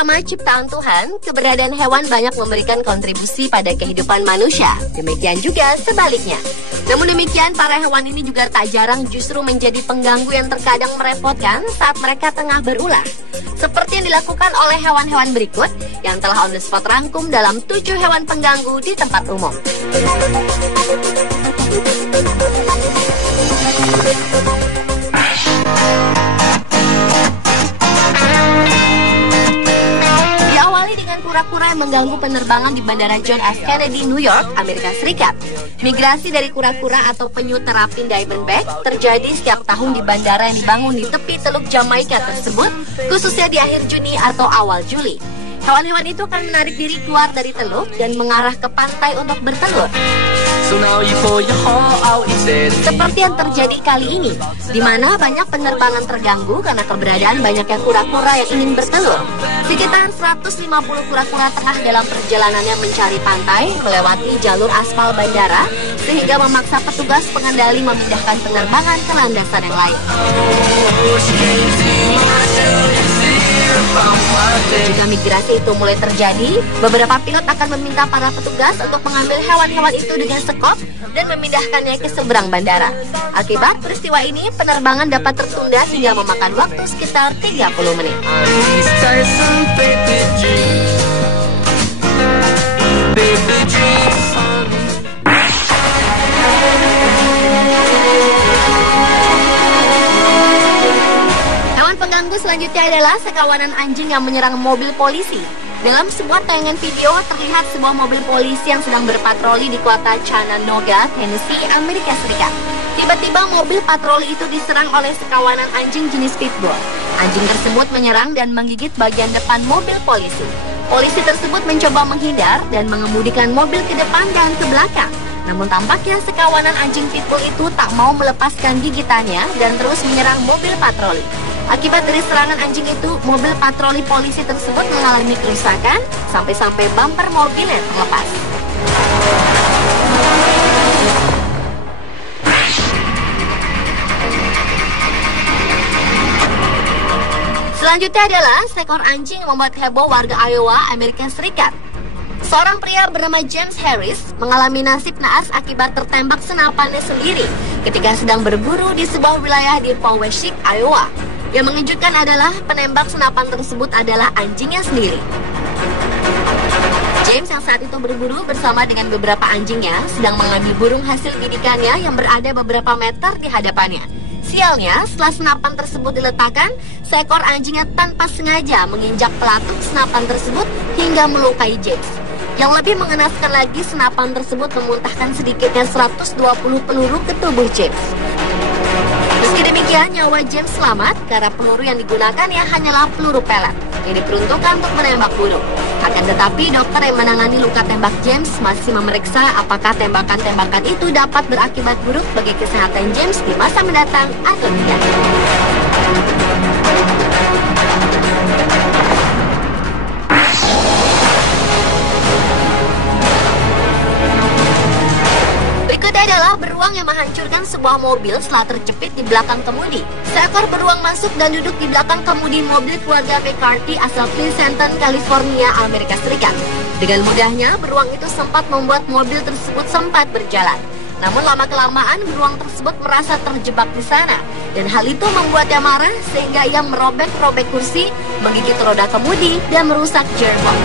sama ciptaan Tuhan, keberadaan hewan banyak memberikan kontribusi pada kehidupan manusia. Demikian juga sebaliknya. Namun demikian, para hewan ini juga tak jarang justru menjadi pengganggu yang terkadang merepotkan saat mereka tengah berulah. Seperti yang dilakukan oleh hewan-hewan berikut yang telah on the spot rangkum dalam 7 hewan pengganggu di tempat umum. Diawali dengan kura-kura yang mengganggu penerbangan di Bandara John F. Kennedy, New York, Amerika Serikat. Migrasi dari kura-kura atau penyu terapin diamondback terjadi setiap tahun di bandara yang dibangun di tepi Teluk Jamaika tersebut, khususnya di akhir Juni atau awal Juli. Hewan-hewan itu akan menarik diri keluar dari teluk dan mengarah ke pantai untuk bertelur. Seperti yang terjadi kali ini, di mana banyak penerbangan terganggu karena keberadaan banyaknya kura-kura yang ingin bertelur. Sekitar 150 kura-kura tengah dalam perjalanannya mencari pantai, melewati jalur aspal bandara, sehingga memaksa petugas pengendali memindahkan penerbangan ke landasan yang lain. Jika migrasi itu mulai terjadi, beberapa pilot akan meminta para petugas untuk mengambil hewan-hewan itu dengan sekop dan memindahkannya ke seberang bandara. Akibat peristiwa ini, penerbangan dapat tertunda hingga memakan waktu sekitar 30 menit. Pengganggu selanjutnya adalah sekawanan anjing yang menyerang mobil polisi. Dalam sebuah tayangan video terlihat sebuah mobil polisi yang sedang berpatroli di kota Chattanooga, Tennessee, Amerika Serikat. Tiba-tiba mobil patroli itu diserang oleh sekawanan anjing jenis pitbull. Anjing tersebut menyerang dan menggigit bagian depan mobil polisi. Polisi tersebut mencoba menghindar dan mengemudikan mobil ke depan dan ke belakang. Namun tampaknya sekawanan anjing pitbull itu tak mau melepaskan gigitannya dan terus menyerang mobil patroli. Akibat dari serangan anjing itu, mobil patroli polisi tersebut mengalami kerusakan sampai-sampai bumper mobilnya terlepas. Selanjutnya adalah seekor anjing yang membuat heboh warga Iowa, Amerika Serikat. Seorang pria bernama James Harris mengalami nasib naas akibat tertembak senapannya sendiri ketika sedang berburu di sebuah wilayah di Poweshiek, Iowa. Yang mengejutkan adalah penembak senapan tersebut adalah anjingnya sendiri. James yang saat itu berburu bersama dengan beberapa anjingnya sedang mengambil burung hasil bidikannya yang berada beberapa meter di hadapannya. Sialnya, setelah senapan tersebut diletakkan, seekor anjingnya tanpa sengaja menginjak pelatuk senapan tersebut hingga melukai James. Yang lebih mengenaskan lagi, senapan tersebut memuntahkan sedikitnya 120 peluru ke tubuh James. Meski demikian, nyawa James selamat karena peluru yang digunakannya hanyalah peluru pelet yang diperuntukkan untuk menembak burung. Akan tetapi, dokter yang menangani luka tembak James masih memeriksa apakah tembakan-tembakan itu dapat berakibat buruk bagi kesehatan James di masa mendatang atau tidak. Adalah beruang yang menghancurkan sebuah mobil setelah terjepit di belakang kemudi. Seekor beruang masuk dan duduk di belakang kemudi mobil keluarga McCarthy asal Pleasanton, California, Amerika Serikat. Dengan mudahnya, beruang itu sempat membuat mobil tersebut sempat berjalan. Namun lama-kelamaan beruang tersebut merasa terjebak di sana. Dan hal itu membuatnya marah sehingga ia merobek-robek kursi, menggigit roda kemudi, dan merusak gearbox.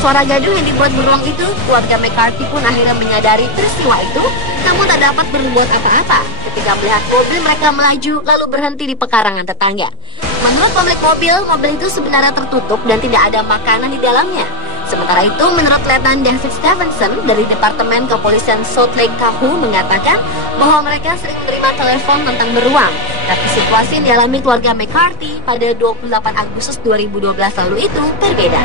Suara gaduh yang dibuat beruang itu, keluarga McCarthy pun akhirnya menyadari peristiwa itu, namun tak dapat berbuat apa-apa ketika melihat mobil mereka melaju lalu berhenti di pekarangan tetangga. Menurut pemilik mobil, mobil itu sebenarnya tertutup dan tidak ada makanan di dalamnya. Sementara itu, menurut Letnan David Stevenson dari Departemen Kepolisian Salt Lake Tahoe mengatakan bahwa mereka sering menerima telepon tentang beruang. Tapi situasi yang dialami keluarga McCarthy pada 28 Agustus 2012 lalu itu berbeda.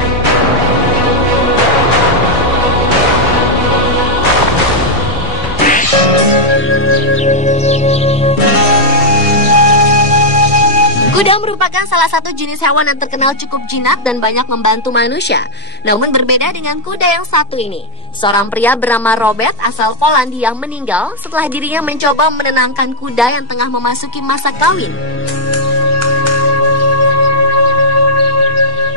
Kuda merupakan salah satu jenis hewan yang terkenal cukup jinak dan banyak membantu manusia. Namun berbeda dengan kuda yang satu ini. Seorang pria bernama Robert asal Polandia yang meninggal setelah dirinya mencoba menenangkan kuda yang tengah memasuki masa kawin.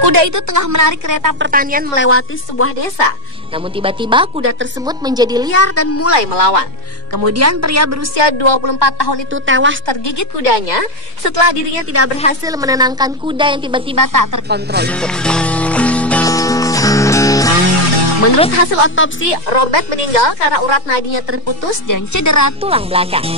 Kuda itu tengah menarik kereta pertanian melewati sebuah desa. Namun tiba-tiba kuda tersebut menjadi liar dan mulai melawan. Kemudian pria berusia 24 tahun itu tewas tergigit kudanya setelah dirinya tidak berhasil menenangkan kuda yang tiba-tiba tak terkontrol itu. Menurut hasil otopsi, Robert meninggal karena urat nadinya terputus dan cedera tulang belakang.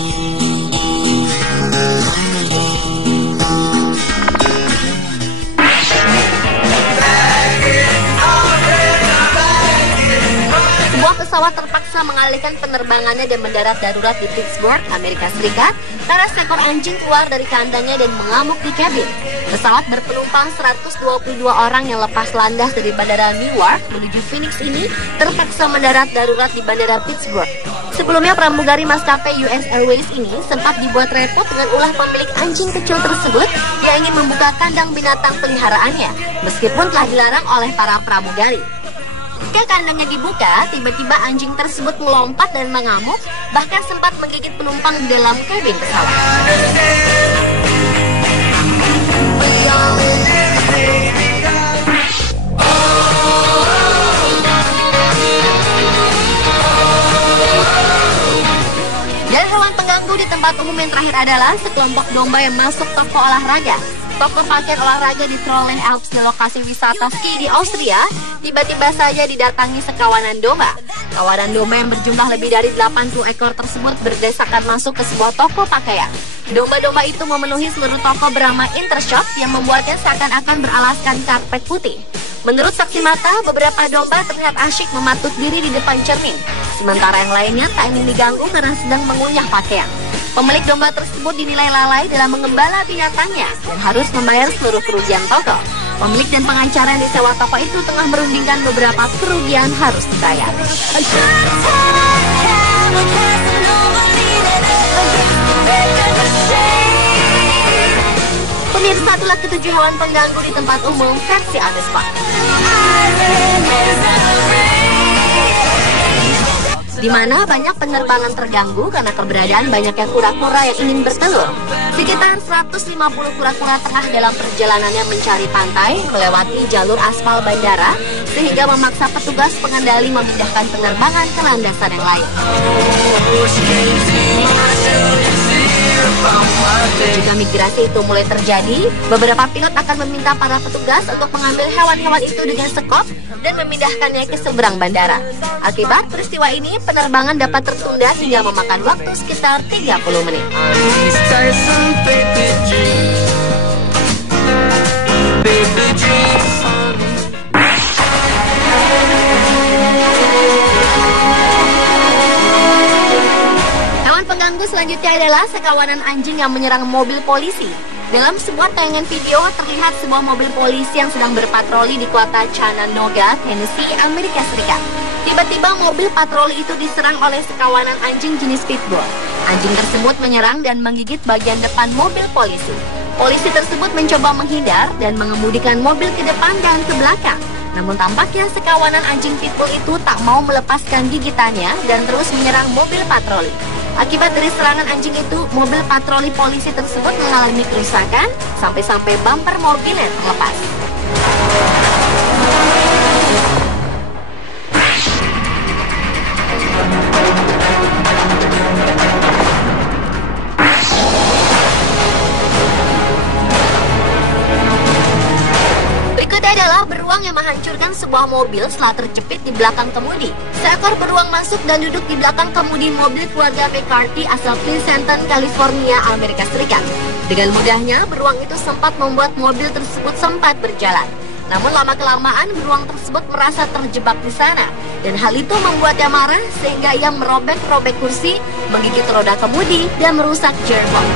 Sebuah pesawat terpaksa mengalihkan penerbangannya dan mendarat darurat di Pittsburgh, Amerika Serikat karena seekor anjing keluar dari kandangnya dan mengamuk di kabin. Pesawat berpenumpang 122 orang yang lepas landas dari Bandara Newark menuju Phoenix ini terpaksa mendarat darurat di Bandara Pittsburgh. Sebelumnya pramugari maskapai US Airways ini sempat dibuat repot dengan ulah pemilik anjing kecil tersebut yang ingin membuka kandang binatang peliharaannya, meskipun telah dilarang oleh para pramugari. Ketika kandangnya dibuka, tiba-tiba anjing tersebut melompat dan mengamuk, bahkan sempat menggigit penumpang di dalam kabin pesawat. Dan hewan pengganggu di tempat umum yang terakhir adalah sekelompok domba yang masuk toko olahraga. Toko pakaian olahraga di Trolley Alps di lokasi wisata ski di Austria tiba-tiba saja didatangi sekawanan domba. Kawanan domba yang berjumlah lebih dari 80 ekor tersebut berdesakan masuk ke sebuah toko pakaian. Domba-domba itu memenuhi seluruh toko bernama Intershop yang membuatnya seakan-akan beralaskan karpet putih. Menurut saksi mata, beberapa domba terlihat asyik mematut diri di depan cermin, sementara yang lainnya tak ingin diganggu karena sedang mengunyah pakaian. Pemilik domba tersebut dinilai lalai dalam mengembala binatangnya dan harus membayar seluruh kerugian toko. Pemilik dan pengacara yang disewa toko itu tengah merundingkan beberapa kerugian harus dibayar. Pemirsa, itulah ketujuh hewan pengganggu di tempat umum versi On The Spot. Di mana banyak penerbangan terganggu karena keberadaan banyaknya kura-kura yang ingin bertelur. Sekitar 150 kura-kura tengah dalam perjalanannya mencari pantai, melewati jalur aspal bandara, sehingga memaksa petugas pengendali memindahkan penerbangan ke landasan yang lain. Jika migrasi itu mulai terjadi, beberapa pilot akan meminta para petugas untuk mengambil hewan-hewan itu dengan sekop dan memindahkannya ke seberang bandara. Akibat peristiwa ini, penerbangan dapat tertunda hingga memakan waktu sekitar 30 menit. Pengganggu selanjutnya adalah sekawanan anjing yang menyerang mobil polisi. Dalam sebuah tayangan video terlihat sebuah mobil polisi yang sedang berpatroli di kota Chattanooga, Tennessee, Amerika Serikat. Tiba-tiba mobil patroli itu diserang oleh sekawanan anjing jenis pitbull. Anjing tersebut menyerang dan menggigit bagian depan mobil polisi. Polisi tersebut mencoba menghindar dan mengemudikan mobil ke depan dan ke belakang. Namun tampaknya sekawanan anjing pitbull itu tak mau melepaskan gigitannya dan terus menyerang mobil patroli. Akibat dari serangan anjing itu, mobil patroli polisi tersebut mengalami kerusakan sampai-sampai bumper mobilnya terlepas. Adalah beruang yang menghancurkan sebuah mobil setelah terjepit di belakang kemudi. Seekor beruang masuk dan duduk di belakang kemudi mobil keluarga McCarthy asal Pleasanton, California, Amerika Serikat. Dengan mudahnya, beruang itu sempat membuat mobil tersebut sempat berjalan. Namun lama-kelamaan beruang tersebut merasa terjebak di sana. Dan hal itu membuatnya marah sehingga ia merobek-robek kursi, menggigit roda kemudi, dan merusak gearbox.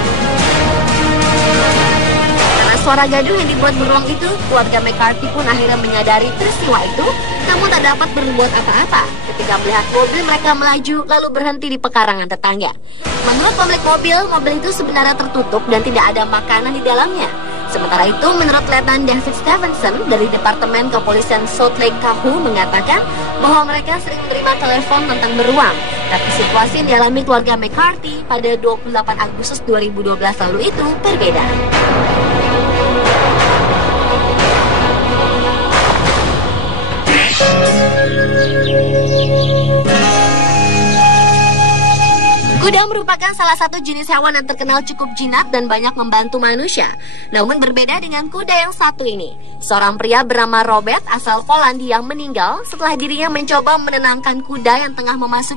Suara gaduh yang dibuat beruang itu, keluarga McCarthy pun akhirnya menyadari peristiwa itu, namun tak dapat berbuat apa-apa ketika melihat mobil mereka melaju lalu berhenti di pekarangan tetangga. Menurut pemilik mobil, mobil itu sebenarnya tertutup dan tidak ada makanan di dalamnya. Sementara itu, menurut Letnan David Stevenson dari Departemen Kepolisian Salt Lake Tahoe mengatakan bahwa mereka sering menerima telepon tentang beruang. Tapi situasi yang dialami keluarga McCarthy pada 28 Agustus 2012 lalu itu berbeda. Kuda merupakan salah satu jenis hewan yang terkenal cukup jinak dan banyak membantu manusia. Namun berbeda dengan kuda yang satu ini. Seorang pria bernama Robert asal Polandia yang meninggal setelah dirinya mencoba menenangkan kuda yang tengah memasuki